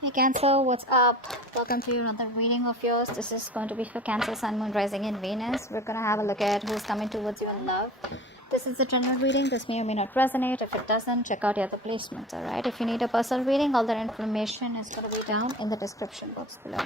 Hey Cancer, what's up? Welcome to another reading of yours. This is going to be for Cancer, Sun, Moon, Rising, and Venus. We're going to have a look at who's coming towards you in love. This is a general reading. This may or may not resonate. If it doesn't, check out the other placements, alright? If you need a personal reading, all that information is going to be down in the description box below.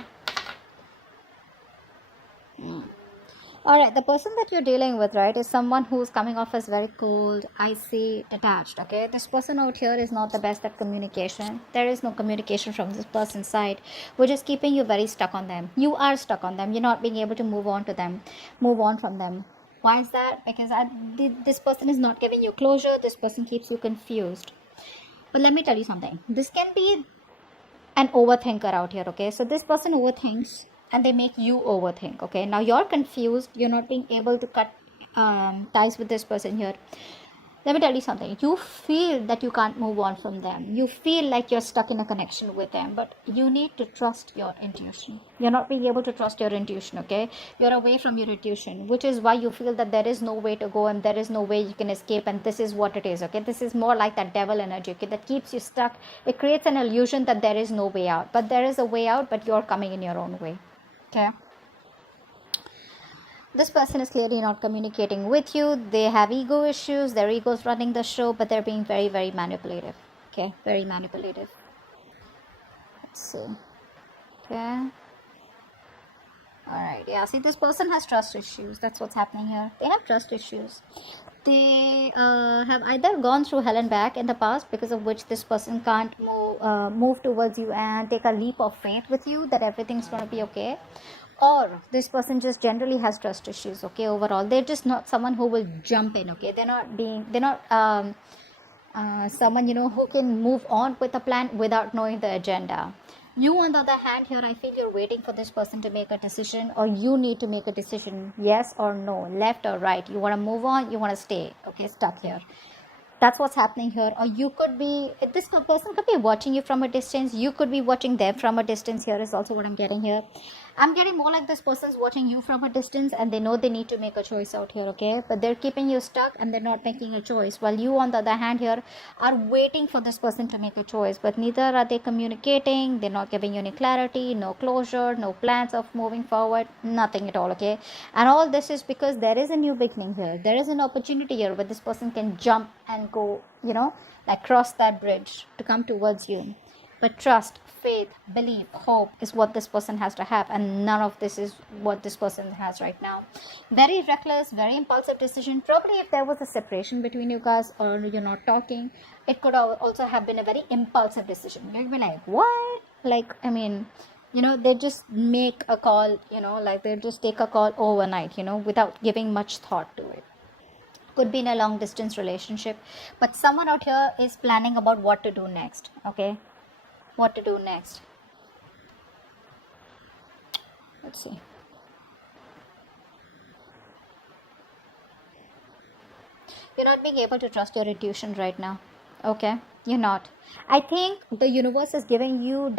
Alright, the person that you're dealing with, right, is someone who's coming off as very cold, icy, detached, okay? This person out here is not the best at communication. There is no communication from this person's side, which is keeping you very stuck on them. You are stuck on them. You're not being able to move on from them. Why is that? Because this person is not giving you closure. This person keeps you confused. But let me tell you something. This can be an overthinker out here, okay? So this person overthinks and they make you overthink, okay? Now you're confused. You're not being able to cut ties with this person here. Let me tell you something. You feel that you can't move on from them. You feel like you're stuck in a connection with them, but you need to trust your intuition. You're not being able to trust your intuition, okay? You're away from your intuition, which is why you feel that there is no way to go and there is no way you can escape, and this is what it is, okay? This is more like that devil energy, okay, that keeps you stuck. It creates an illusion that there is no way out, but there is a way out, but you're coming in your own way, okay? This person is clearly not communicating with you. They have ego issues. Their ego is running the show, but they're being very, very manipulative. Okay, very manipulative. Let's see. Okay. Alright, yeah. See, this person has trust issues. That's what's happening here. They have trust issues. They have either gone through hell and back in the past, because of which this person can't move towards you and take a leap of faith with you that everything's going to be okay. Or this person just generally has trust issues, okay, overall. They're just not someone who will jump in, okay. They're not someone, who can move on with a plan without knowing the agenda. You, on the other hand, here, I feel you're waiting for this person to make a decision, or you need to make a decision, yes or no, left or right. You want to move on, you want to stay, okay, stuck here. That's what's happening here. Or you could be, this person could be watching you from a distance. You could be watching them from a distance. Here is also what I'm getting here. I'm getting more like this person's watching you from a distance and they know they need to make a choice out here, okay? But they're keeping you stuck and they're not making a choice. While you, on the other hand, here are waiting for this person to make a choice. But neither are they communicating. They're not giving you any clarity, no closure, no plans of moving forward, nothing at all, okay? And all this is because there is a new beginning here. There is an opportunity here where this person can jump and go, like cross that bridge to come towards you. But trust, faith, belief, hope is what this person has to have, and none of this is what this person has right now. Very reckless, very impulsive decision. Probably if there was a separation between you guys or you're not talking, it could also have been a very impulsive decision. You'd be like, what? Like, I mean, they just make a call, like they just take a call overnight, without giving much thought to it. Could be in a long distance relationship, but someone out here is planning about what to do next, okay? What to do next. Let's see. You're not being able to trust your intuition right now, okay? You're not. I think the universe is giving you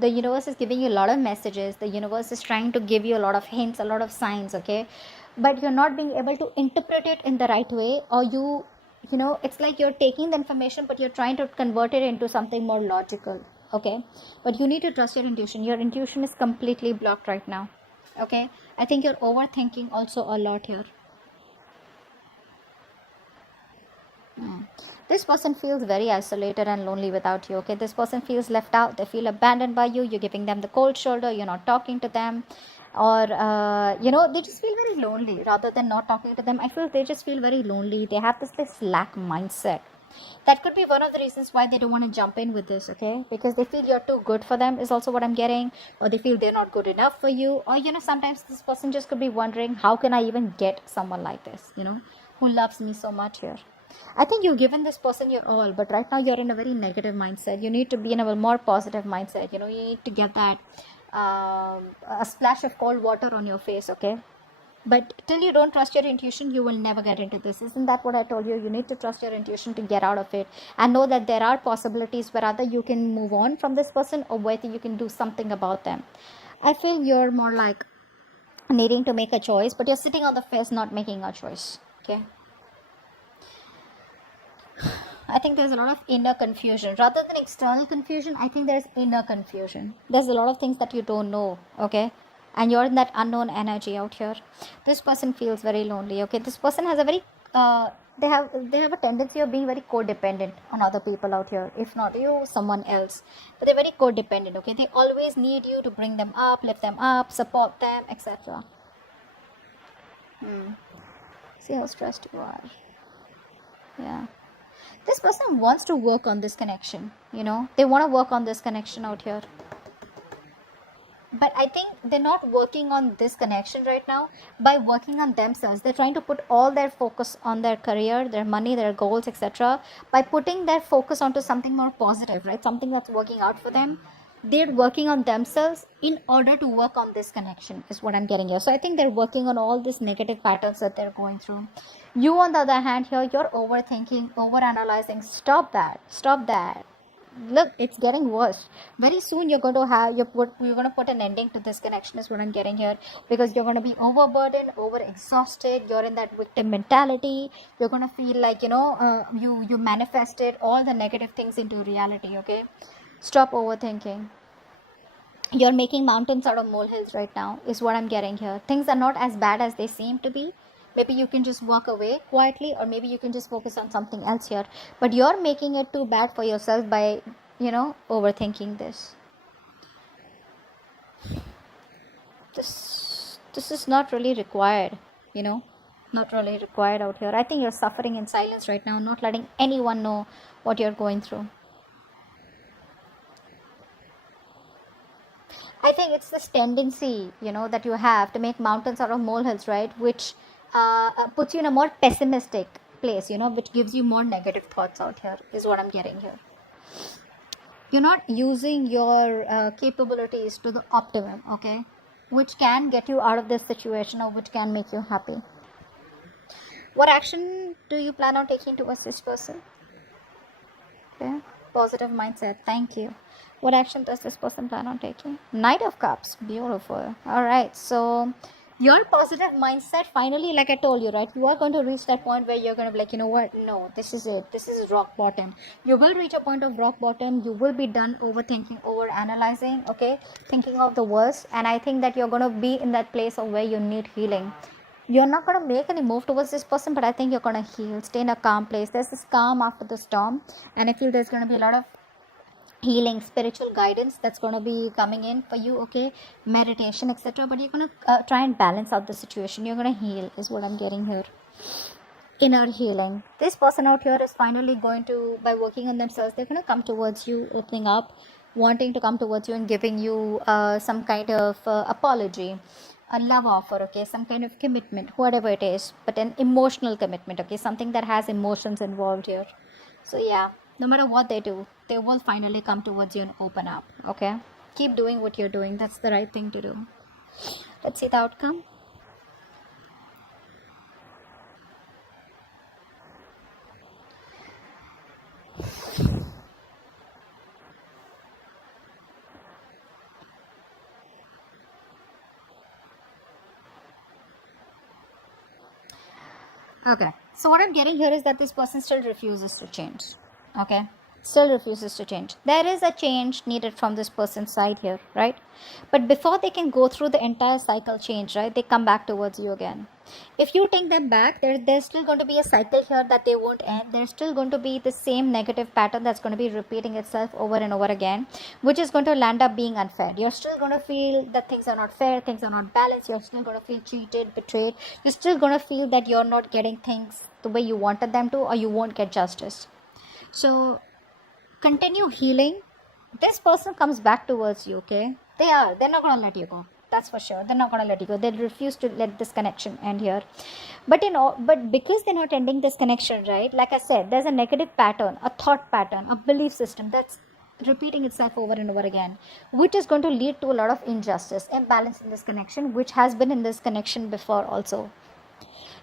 the universe is giving you a lot of messages. The universe is trying to give you a lot of hints, a lot of signs, okay? But you're not being able to interpret it in the right way, or it's like you're taking the information but you're trying to convert it into something more logical, okay? But you need to trust your intuition. Your intuition is completely blocked right now, okay? I think you're overthinking also a lot here. This person feels very isolated and lonely without you, okay? This person feels left out. They feel abandoned by you. You're giving them the cold shoulder. You're not talking to them. Or they just feel very lonely rather than not talking to them. I feel they just feel very lonely. They have this lack mindset. That could be one of the reasons why they don't want to jump in with this, okay? Because they feel you're too good for them is also what I'm getting. Or they feel they're not good enough for you. Or sometimes this person just could be wondering, how can I even get someone like this, who loves me so much here? I think you've given this person your all, but right now you're in a very negative mindset. You need to be in a more positive mindset. You need to get that a splash of cold water on your face, okay? But till you don't trust your intuition, you will never get into this. Isn't that what I told you? You need to trust your intuition to get out of it and know that there are possibilities where either you can move on from this person or whether you can do something about them. I feel you're more like needing to make a choice, but you're sitting on the fence not making a choice, okay? I think there's a lot of inner confusion. Rather than external confusion, I think there's inner confusion. There's a lot of things that you don't know, okay? And you're in that unknown energy out here. This person feels very lonely, okay? This person has a very, they have a tendency of being very codependent on other people out here. If not you, someone else. But they're very codependent, okay? They always need you to bring them up, lift them up, support them, etc. See how stressed you are. Yeah. This person wants to work on this connection, they want to work on this connection out here. But I think they're not working on this connection right now by working on themselves. They're trying to put all their focus on their career, their money, their goals, etc. By putting their focus onto something more positive, right? Something that's working out for them. They're working on themselves in order to work on this connection is what I'm getting here. So I think they're working on all these negative patterns that they're going through. You, on the other hand, here, you're overthinking, overanalyzing. Stop that. Look, it's getting worse. Very soon you're going to put an ending to this connection is what I'm getting here, because you're going to be overburdened, overexhausted. You're in that victim mentality. You're going to feel like you manifested all the negative things into reality. Okay, stop overthinking. You're making mountains out of molehills right now is what I'm getting here. Things are not as bad as they seem to be. Maybe you can just walk away quietly, or maybe you can just focus on something else here. But you're making it too bad for yourself by, overthinking this. This is not really required, not really required out here. I think you're suffering in silence right now, not letting anyone know what you're going through. I think it's this tendency, that you have to make mountains out of molehills, right? Which puts you in a more pessimistic place, which gives you more negative thoughts out here is what I'm getting here. You're not using your capabilities to the optimum, okay? Which can get you out of this situation, or which can make you happy. What action do you plan on taking towards this person? Okay, positive mindset. Thank you. What action does this person plan on taking? Knight of Cups. Beautiful. All right. So your positive mindset, finally, like I told you, right, you are going to reach that point where you're going to be like, you know what, no, this is it, this is rock bottom. You will reach a point of rock bottom. You will be done overthinking, over analyzing, okay, thinking of the worst. And I think that you're going to be in that place of where you need healing. You're not going to make any move towards this person, but I think you're going to heal, stay in a calm place. There's this calm after the storm, and I feel there's going to be a lot of healing, spiritual guidance that's going to be coming in for you, okay, meditation, etc. But you're going to try and balance out the situation. You're going to heal is what I'm getting here. Inner healing. This person out here is finally going to, by working on themselves, they're going to come towards you, opening up, wanting to come towards you and giving you some kind of apology, a love offer, okay, some kind of commitment, whatever it is, but an emotional commitment, okay, something that has emotions involved here. So yeah, no matter what they do, they will finally come towards you and open up, okay? Keep doing what you're doing. That's the right thing to do. Let's see the outcome. Okay, so what I'm getting here is that this person still refuses to change, okay? Still refuses to change. There is a change needed from this person's side here, right? But before they can go through the entire cycle change, right, they come back towards you again. If you take them back, there's still going to be a cycle here that they won't end. There's still going to be the same negative pattern that's going to be repeating itself over and over again, which is going to land up being unfair. You're still going to feel that things are not fair, things are not balanced. You're still going to feel cheated, betrayed. You're still going to feel that you're not getting things the way you wanted them to, or you won't get justice. So continue healing. This person comes back towards you, okay? They're not going to let you go. That's for sure. They're not going to let you go. They refuse to let this connection end here. But because they're not ending this connection, right? Like I said, there's a negative pattern, a thought pattern, a belief system that's repeating itself over and over again, which is going to lead to a lot of injustice, imbalance in this connection, which has been in this connection before also.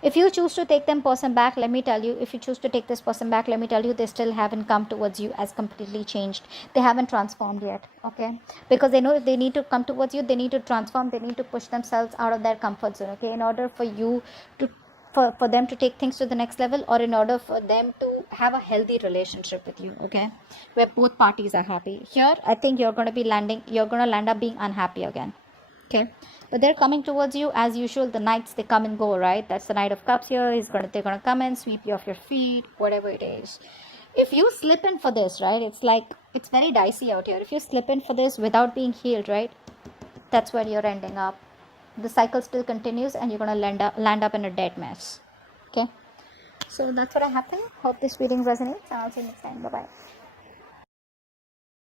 If you choose to take them person back, let me tell you, if you choose to take this person back, let me tell you, they still haven't come towards you as completely changed. They haven't transformed yet, okay? Because they know if they need to come towards you, they need to transform, they need to push themselves out of their comfort zone, okay? In order for you to for them to take things to the next level, or in order for them to have a healthy relationship with you, okay, where both parties are happy. Here I think you're going to land up being unhappy again, okay. But they're coming towards you as usual. The knights, they come and go, right? That's the Knight of Cups here. They're gonna come and sweep you off your feet, whatever it is. If you slip in for this, right, it's very dicey out here. If you slip in for this without being healed, right, that's where you're ending up. The cycle still continues and you're gonna land up in a dead mess, okay. So that's what happened. Hope this reading resonates, and I'll see you next time. Bye bye.